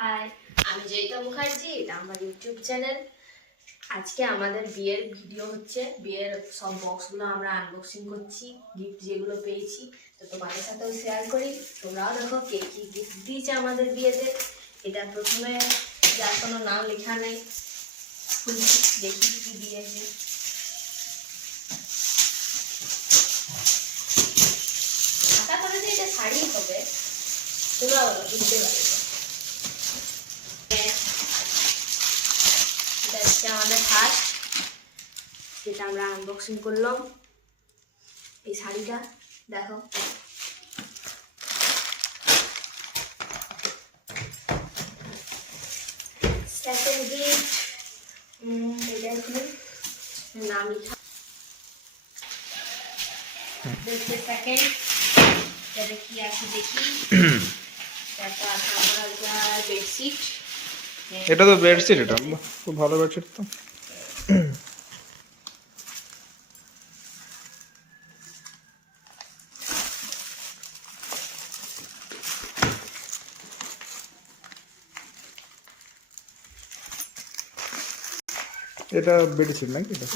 High, আমি জয়িতা মুখার্জি, এটা আমার ইউটিউব চ্যানেল। আজকে আমাদের বিয়ের ভিডিও হচ্ছে। বিয়ের সব বক্সগুলো আমরা আনবক্সিং করছি, গিফট যেগুলো পেয়েছি তো তোমাদের সাথেও শেয়ার করি। তোমরাও দেখো কে কি গিফট দিয়েছে আমাদের বিয়েতে। এটা প্রথমে যার কোনো নাম লেখা নেই, খুলছি দেখি কি দিয়েছে। আশা করি যে এটা শাড়ি হবে, তোমরা বলো বুঝতে পারবে। এটা হচ্ছে আমাদের ফার্স্ট, যেটা আমরা আনবক্সিং করলাম। এই শাড়িটা দেখো, সেকেন্ড গিফট এটা এখানে নাম লেখা দেখতে। সেকেন্ড এটা কি আছে দেখি। তারপর আছে আমার বেডশিট। এটা তো বেডশিট, এটা খুব ভালো বেডশিট তো। এটা বেডশিট নাকি এটা?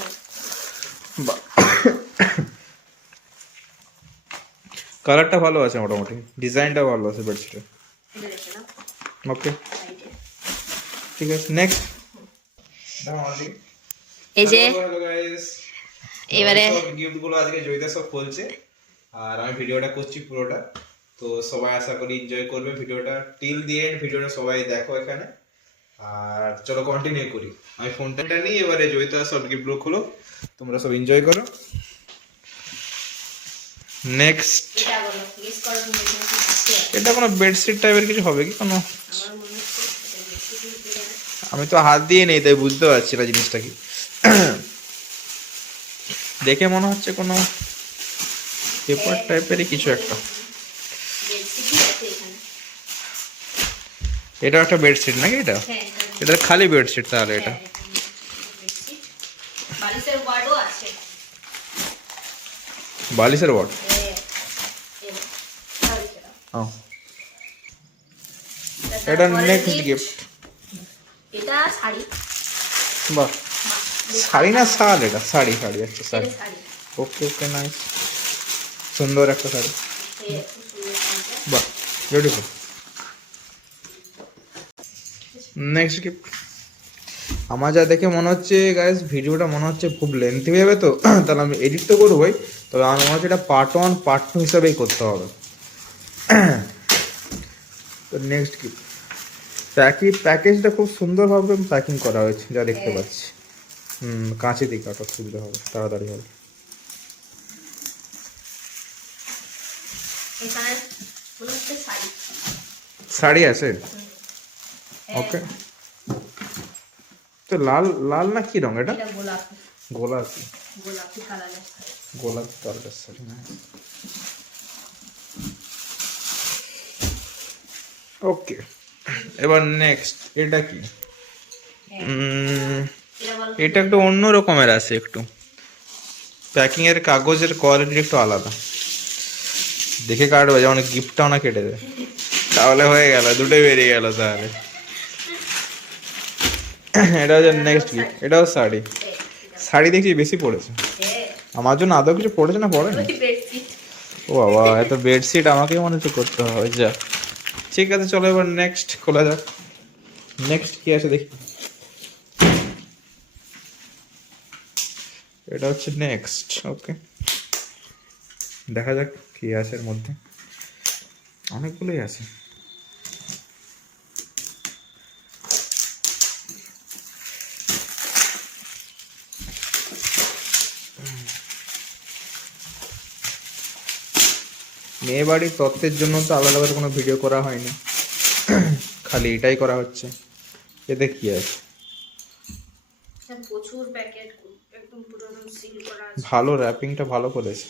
কালারটা ভালো আছে, মোটামুটি ডিজাইনটা ভালো আছে বেডশিটের। ওকে ঠিক আছে, নেক্সট। এই যে হ্যালো গাইস, এবারে গিফটগুলো আজকে জয়িতা সব খুলছে আর আমি ভিডিওটা করছি পুরোটা। তো সবাই আশা করি এনজয় করবে ভিডিওটা, টিল দি এন্ড ভিডিওটা সবাই দেখো এখানে। আর চলো কন্টিনিউ করি। আমি ফোনটা নিয়ে এবারে জয়িতা সব গিফটগুলো খুলো, তোমরা সব এনজয় করো। নেক্সট, এটা বলো, গেস করো তুমি কি আছে। এটা কোনো বেডশিট টাইপের কিছু হবে কি কোনো? আমার মনে হচ্ছে এটা বেডশিট হতে পারে। আমি তো হাত দিয়ে নেই তাই বুঝতে পারছি না জিনিসটা কি। দেখে মনে হচ্ছে কোনো পেপার টাইপেরই কিছু একটা। বেডশিটই আছে এখানে। এটা একটা বেডশিট নাকি? এটা হ্যাঁ, এটা খালি বেডশিট তাহলে? এটা বেডশিট, বালিশের ওয়ার্ডও আছে। বালিশের ওয়ার্ড? ও, এটা নেক্সট গিফট। এটা শাড়ি। বাহ, শাড়ি না শাল? এটা শাড়ি, শাড়ি একটা শাড়ি। এটা শাড়ি। ওকে ওকে, নাইস, সুন্দর একটা শাড়ি। এই খুব সুন্দর শাড়িটা। বাহ, বিউটিফুল। Next gift. আমার যা দেখে মনে হচ্ছে গাইস, ভিডিওটা মনে হচ্ছে খুব লেন্থি হয়ে যাবে, তো তাহলে আমি এডিট তো করবোই, তবে আমার মনে হচ্ছে এটা পার্ট 1 পার্ট 2 হিসাবেই করতে হবে। তো নেক্সট গিফট, প্যাকেজটা খুব সুন্দরভাবে প্যাকিং করা হয়েছে যা দেখতে পাচ্ছি। কাঁচি দিয়ে কাটা সুবিধা হবে, তাড়াতাড়ি হবে। এখানে মনে হচ্ছে শাড়ি। শাড়ি আছে? ওকে, তো লাল লাল না কি রং এটা? এটা গোলাপি। গোলাপি, গোলাপি কালারের শাড়ি। গোলাপি কালারের শাড়ি। ওকে, এবার নেক্সট, এটা কি? এটা একটু অন্য রকমের আছে, একটু প্যাকিং এর কাগজের কোয়ালিটি একটু আলাদা। দেখে কাটবে, যেমন গিফটটাও না কেটে দেয়, তাহলে হয়ে গেল, দুটোই বেরিয়ে গেল তাহলে। এটা হচ্ছে নেক্সট গিফট, এটাও শাড়ি। শাড়ি দেখছি বেশি পড়েছে, আমার জন্য আদৌ কিছু পড়েছে না পড়েনি? ও বাবা, এত বেডশিট আমাকেই মনে হচ্ছে করতে হবে। যা, ঠিক আছে, চলো এবার নেক্সট খোলা যাক। নেক্সট কি আছে দেখি। এটা হচ্ছে নেক্সট। ওকে, দেখা যাক কি আছে এর মধ্যে। অনেকগুলোই আছে। মেয়ে বাড়ির তত্ত্বের জন্য তো আলাদা করে কোনো ভিডিও করা হয়নি, খালি এটাই করা হচ্ছে। এতে কি আছে? প্রচুর প্যাকেট, একদম পুরো সিল করা আছে। ভালো, র্যাপিংটা ভালো করেছে,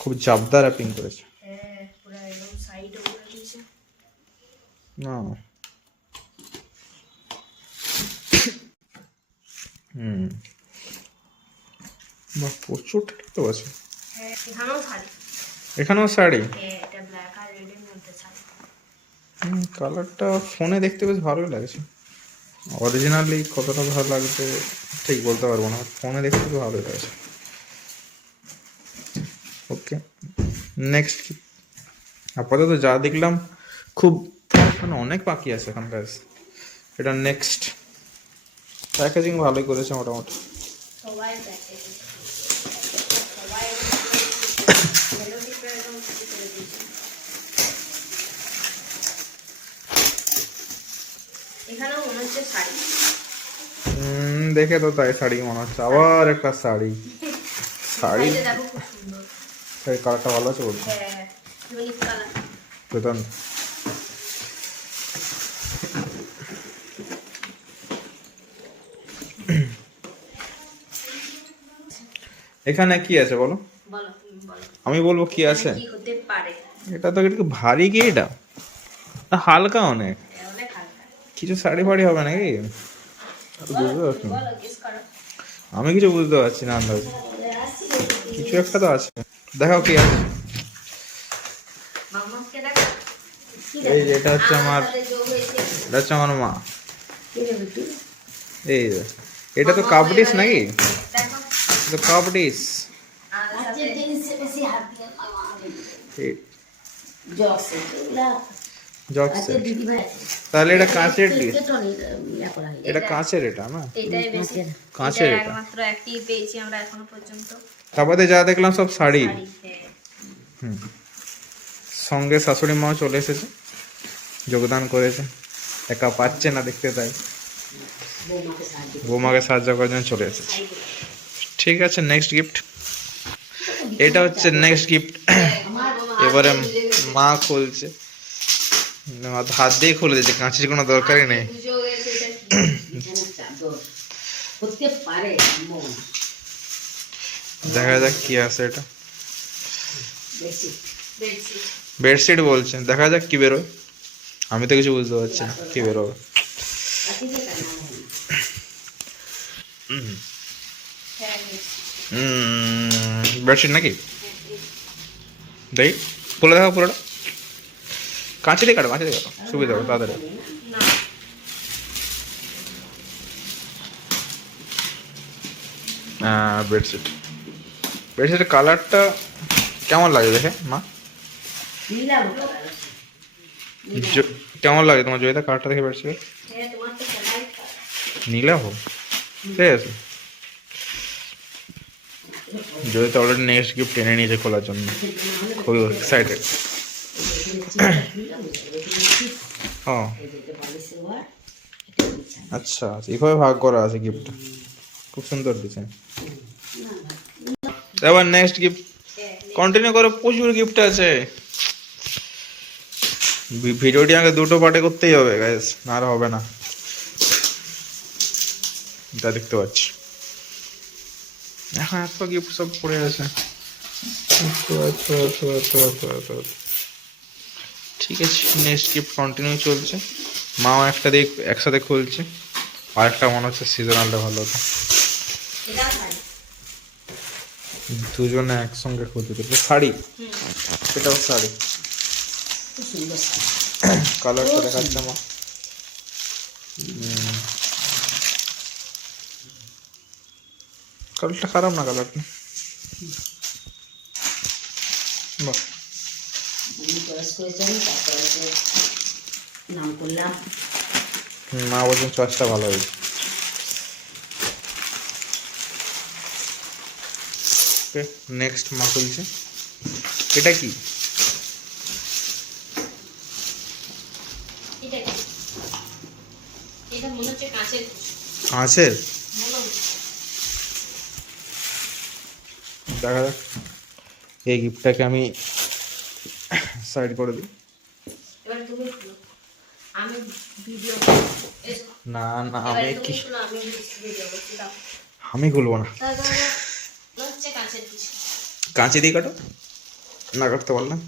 খুব জাবদা র্যাপিং করেছে। হ্যাঁ, পুরো একদম সাইড করে দিয়েছে। না, বাহ, প্রচুর তো আছে। হ্যাঁ, এখানেও শাড়ি। এখানেও শাড়ি? হ্যাঁ, এটা ব্ল্যাক আর রেড এর মধ্যে শাড়ি। কালারটা ফোনে দেখতে বেশ ভালোই লাগছে, অরিজিনালি কতটা ভালো লাগছে ঠিক বলতে পারবো না, ফোনে দেখতে তো ভালোই লাগছে। ওকে, নেক্সট কি? আপাতত যা দেখলাম খুব মানে অনেক বাকি আছে এখানকার। এটা নেক্সট, প্যাকেজিং ভালোই করেছে মোটামুটি। সবাই দেখে, সবাই মেলোডি একদম কিছু করে দিয়েছে। এখানেও মনে হচ্ছে শাড়ি। দেখে তো তাই শাড়ি মনে হচ্ছে, আবার একটা শাড়ি। শাড়ি শাড়িটা দেখো খুব সুন্দর। শাড়ির কালারটা ভালো আছে বলছো? হ্যাঁ, ইউনিক কালার। দুর্দান্ত। এখানে কি আছে বলো? বলো, তুমি বলো। আমি বলবো কি আছে। কি হতে পারে? এটা তো একটু ভারী, কি এটা হালকা অনেক, অনেক হালকা। কিছু শাড়ি ফাড়ি হবে নাকি? বুঝতে পারছি না। বলো, গেস করো। আমি কিছু বুঝতে পারছি না, আন্দাজ কিছু একটা তো আছে। দেখাও কি আছে। মামাকে দেখো। এই যে এটা হচ্ছে আমার, এটা হচ্ছে আমার মা। এই যে এটা তো কাপ ডিশ নাকি? দেখো। এটা কাপ ডিশ। আর সাথে এই জগ জগ সেট। তাহলে এটা কাঁচের ডিশ, এটা কাঁচের, এটা না এটাই বেশি। কাঁচের এটা এটা। একমাত্র একটি পেয়েছি আমরা এখনো পর্যন্ত। তারপরে যা দেখলাম সব শাড়ি। শাড়ি, হ্যাঁ। হুম, সঙ্গে শাশুড়ি মাও চলে এসেছে, যোগদান করেছে, একা পাচ্ছে না দেখতে, তাই বৌমাকে সাহায্য করার জন্য চলে এসেছে। ঠিক আছে, নেক্সট গিফট। এটা হচ্ছে নেক্সট গিফট। এবারে মা খুলছে, হাত দিয়ে খুলে দিচ্ছে, কাঁচির কোনো দরকারই নেই। পুজো গেছে, এটা কি? হতে পারে। দেখা যাক কি আছে এটা। বেশি বেডশিট। বেডশিট বলছে, দেখা যাক কি বেরোয়। আমি তো কিছু বুঝতে পারছি না কি বেরোবে। হ্যাঁ, বেডশিট নাকি? দেখি, খুলে দেখো পুরোটা। কাঁচি দিয়ে কাটো, কাঁচি দিয়ে কাটো, সুবিধা হবে তাড়াতাড়ি। না, বেডশিট, বেডশিটের কালারটা কেমন লাগে দেখে মা? কেমন লাগে তোমার জয়িতা কালারটা দেখে বেডশিট? হ্যাঁ, তোমার তো সবাই নীলা হোক, ঠিক আছে। জয়িতা অলরেডি নেক্সট গিফট এনে নিয়েছে খোলার জন্য, খুবই এক্সাইটেড। ও আচ্ছা, এইভাবে ভাগ করা আছে গিফটটা, খুব সুন্দর ডিজাইন। এবার নেক্সট গিফট কন্টিনিউ করো, প্রচুর গিফট আছে। ভিডিওটি আগে দুটো পার্টে করতেই হবে গাইস, না আর হবে না। যা দেখতে পাচ্ছি এখন এত গিফট সব পড়ে আছে। ঠিক আছে, নেক্সট গিফট কন্টিনিউ চলছে। মাও একটা দিক একসাথে খুলছে, আর একটা মনে হচ্ছে সিজনালটা ভালো হতো, এটা শাড়ি। দুজনে একসঙ্গে খুলছে। দুটো শাড়ি, এটাও শাড়ি, খুব সুন্দর। কালারটা দেখাচ্ছে মা। কালারটা খারাপ না, কালারটা বাহ। আমি চয়েস করেছিলাম, তারপরে নাম করলাম। মা বলছেন চয়েসটা ভালো হয়েছে। ওকে, নেক্সট মা খুলছে। এটা কি? এটা কি? এটা মনে হচ্ছে কাঁচের। কাঁচের? মনে হচ্ছে। দেখা যাক, এই গিফটটাকে আমি সাইড করে দিই। এবার তুমি খুলো, আমি ভিডিও। না না, এবার আমি তুমি কি, খুলো, আমি ভিডিও করছি। দাও। আমি খুলবো না। তারপরে মনে হচ্ছে কাঁচের কিছু। কাঁচি দিয়ে কাটো, না কাটতে পারলাম।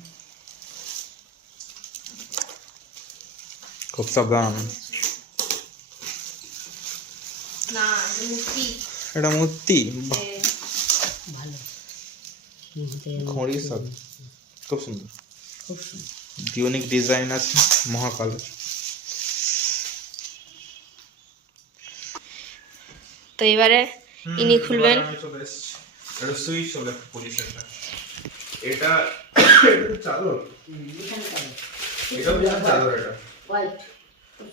খুব সাবধান। না, এটা মূর্তি। এটা মূর্তি, বাহ, এ, ভালো। ঘড়ির সাথে খুব সুন্দর। খুব সুন্দর। ইউনিক ডিজাইন আছে মহাকাল। তো এবারে ইনি খুলবেন। এটা সুইচ হবে পুলিশের। এটা চাদর, এটা চাদর, এটা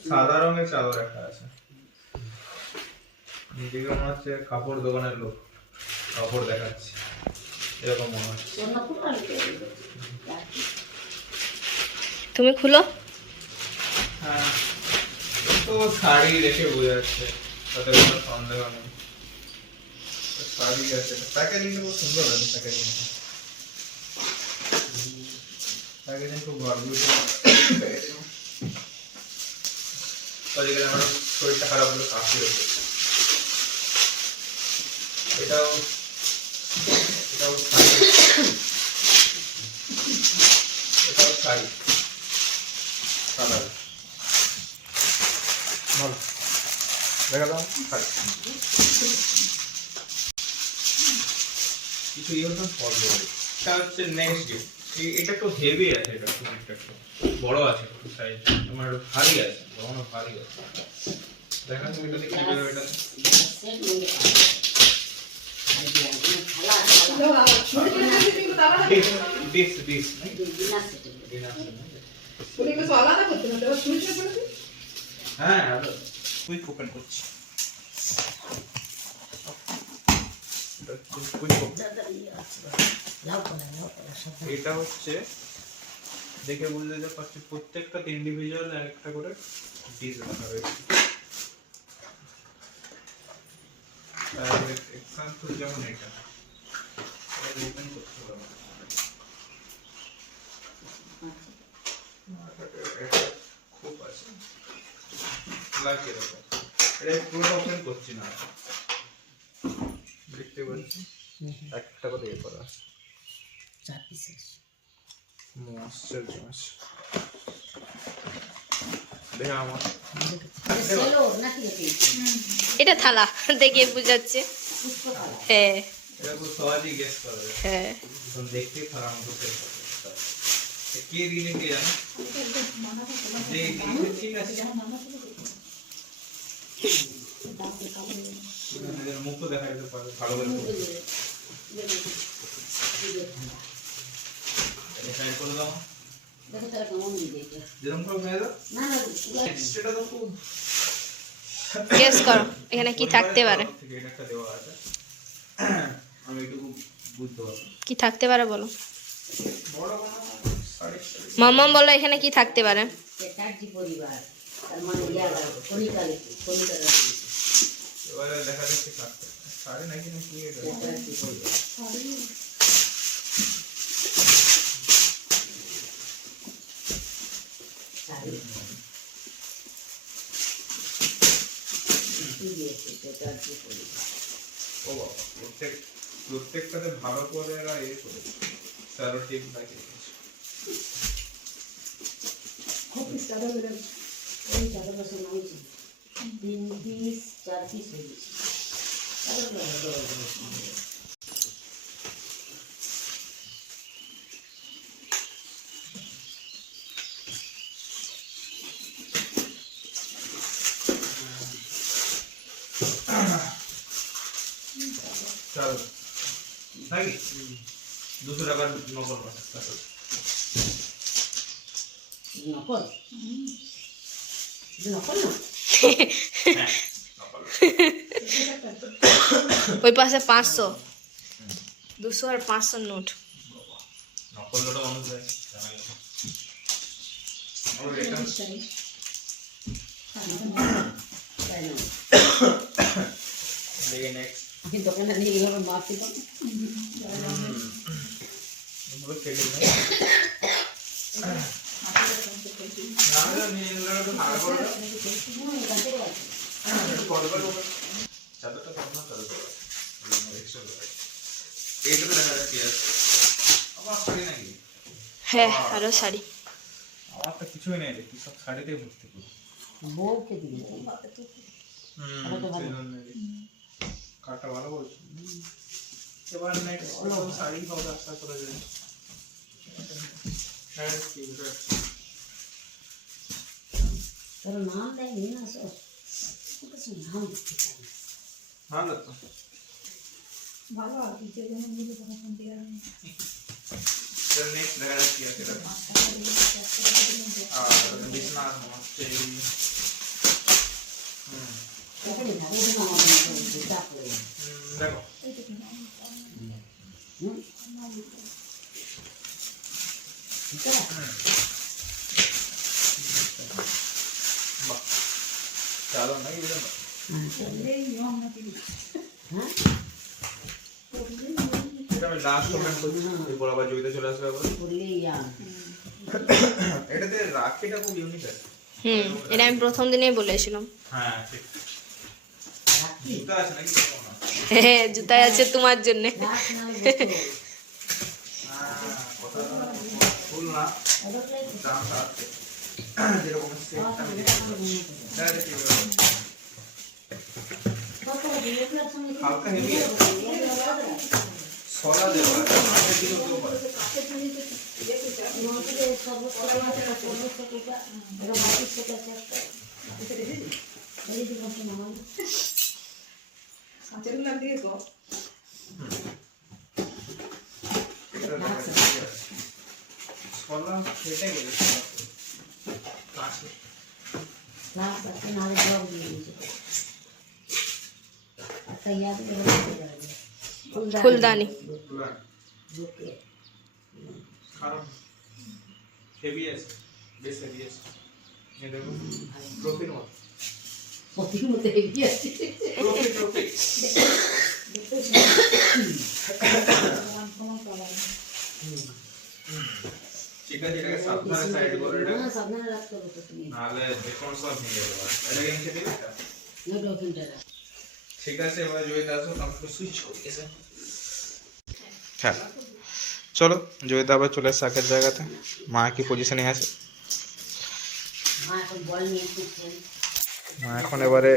সাদা রঙের চাদর একটা আছে। নিজেকে মনে হচ্ছে কাপড় দোকানের লোক, কাপড় দেখাচ্ছে এরকম মনে হচ্ছে। তুমি খুলো। হ্যাঁ, তো শাড়ি দেখে বোঝা যাচ্ছে, তাতে কোনো সন্দেহ নেই। শাড়ি আছে, প্যাকেজিংটা খুব সুন্দর আছে। প্যাকেজিং খুব গর্বিত। আজকে আমার শরীরটা খারাপ হলো, কাশি হচ্ছে। এটাও শাড়ি সাদা, ভালো দেখা দাও। শাড়ি কিছু হতো ফল দেবে। এটা হচ্ছে নেক্সট গিফট। এটা একটু হেভি আছে, এটা একটু বড় আছে সাইজ, আমার ভারী আছে, বড় ভারী আছে। দেখা তুমি এটা কি হবে। এটা দিস হ্যাঁ, কুইক ওপেন করছি। এটা হচ্ছে দেখে বুঝতে যা পারছি, প্রত্যেকটা ইন্ডিভিজুয়াল একটা করে ডিশ রাখা রয়েছে। এক্সাম্পল যেমন এটা ওপেন করতে পারবো। এটা খুব আছে লাইক এরকম। এটা পুরো ওপেন করছি না, দেখতে পাচ্ছি একটা করে ইয়ে করা আছে। মস্তের জিনিস দেখা আমার। এটা থালা দেখে বুঝাচ্ছে। হ্যাঁ, এটা খুব সহজেই গেস করা যায়। হ্যাঁ, দেখতে থালার মতো কে দিলে কে জানে। ঠিক আছে, মুখও দেখা যেতে পারে ভালো করে। করে দাও, যেরকম করে খাই দাও। সেটা তো খুব গেস করো এখানে কি থাকতে পারে। একটা দেওয়া আছে, আমি একটু বুঝতে পারবো কি থাকতে পারে বলো। বড় কোনো শাড়ি। মাম্মাম বলো এখানে কি থাকতে পারে। এবারে দেখা যাচ্ছে শাড়ি নাকি না কি এটা। ও বাবা, প্রত্যেকটাতে ভালো করে এরা ইয়ে করেছে, স্যারো টিপ লাগিয়ে দিয়েছে। চল নাকি 200 টাকার নকল পাঁচ নকল নকল না ওই পাশে 500, 200 আর 500 নোট। নকল নোট মানুষ যায় আমার এটা দেখে নেক্সট আমি দোকানে নিয়ে এইভাবে মারতে পারি এগুলো কেটে নেই না নিয়ে নিলে তো ভালো করে করবে চাদরটা কখনো চাদর এক্সট্রা এইটা তো দেখা যাচ্ছে আবার শাড়ি নাকি। হ্যাঁ, আরো শাড়ি। আমার তো কিছুই নেই, দেখি সব শাড়িতেই ভর্তি করি। বউকে দিবি কাটা ভালো বলছি। এবার নেক্সট শাড়ি পাবো আশা করা যায়। তোর নাম দেয়নি না সব কিছু নাম দিতে চাই না। ভালো তো ভালো আর কিছু জন নিজে তখন দেওয়া নেক্সট দেখা যাক কি আছে এটা আর বিছনা হচ্ছে এখানে ভালো না আমাদের মতো চাপ করে দেখো হুম ঠিক আছে বাহ চালো না কি বলবো এই নিয়ম না কি হ্যাঁ এটা আমি লাস্ট কমেন্ট করছি এরপর আবার জয়িতা চলে আসবে আবার করলেই জান এটাতে রাখিটা খুব ইউনিক আছে এটা আমি প্রথম দিনেই বলেছিলাম। হ্যাঁ ঠিক রাখি জুতা আছে নাকি হ্যাঁ জুতাই আছে তোমার জন্য। রাখ না বসো কথা ফুল না দাম আছে যেরকম সেটটা আমি দেখতে কত দিনের সঙ্গে হালকা হেভি সলা দেওয়া আছে দিকে তো পারে নদীতে সর্বত্র আছে 40 টাকা এর 22 টাকা আছে এই দিকে কত নাম কাঁচের গুলা দিয়ে তো সলা সেটা গেছে কাছে না তাতে না জব দিয়ে দিয়েছে আচ্ছা ইয়াদ করে দিতে ফুলদানি ঢুকে কারণ হেভি আছে বেশ হেভি আছে এই দেখো প্রফিট মত প্রতি মতে এগিয়ে আছে প্রফিট ঠিক আছে এটাকে সাবধানে সাইড করে এটা না সাবধানে রাখতে হবে তো তুমি নাহলে দেখুন সব নিয়ে যাবে এটাকে নিচে দিবে নো ডকুমেন্টার ঠিক আছে এবার জয়িতা আসো কম্পিউটার সুইচ করে দিয়েছে হ্যাঁ চলো জয়িতা আবার চলে এসে আগের জায়গাতে মা কি পজিশনে আছে মা এখন বল নিয়ে খুঁজছেন মা এখন এবারে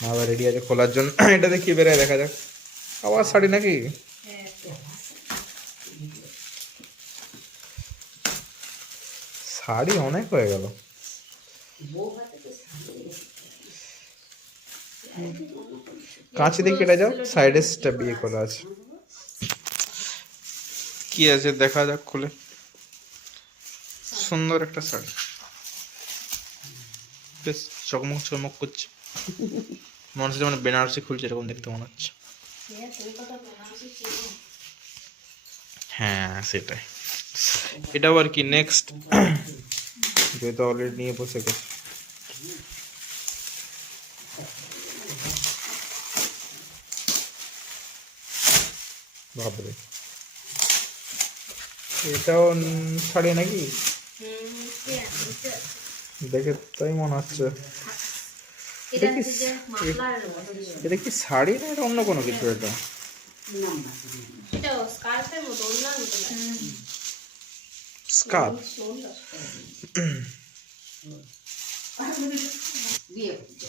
মা আবার রেডি আছে খোলার জন্য এটা দেখি বেরোয় দেখা যাক আবার শাড়ি নাকি শাড়ি অনেক হয়ে গেল বউ হাতে তো কাঁচি দিয়ে কেটে যাও সাইডে স্টেপ ইয়ে করা আছে কি আছে দেখা যাক খুলে সুন্দর একটা শাড়ি বেশ চকমক চকমক করছে মনে হচ্ছে যেমন বেনারসি খুলছে এরকম দেখতে মনে হচ্ছে হ্যাঁ সেটাই এটা আবার কি নেক্সট যেহেতু অলরেডি নিয়ে বসে গেছে বাপরে এটাও শাড়ি নাকি দেখে তাই মনে হচ্ছে এটা কি শাড়ি না এটা অন্য কোনো কিছু এটা স্কার্ফ বিয়ে করতে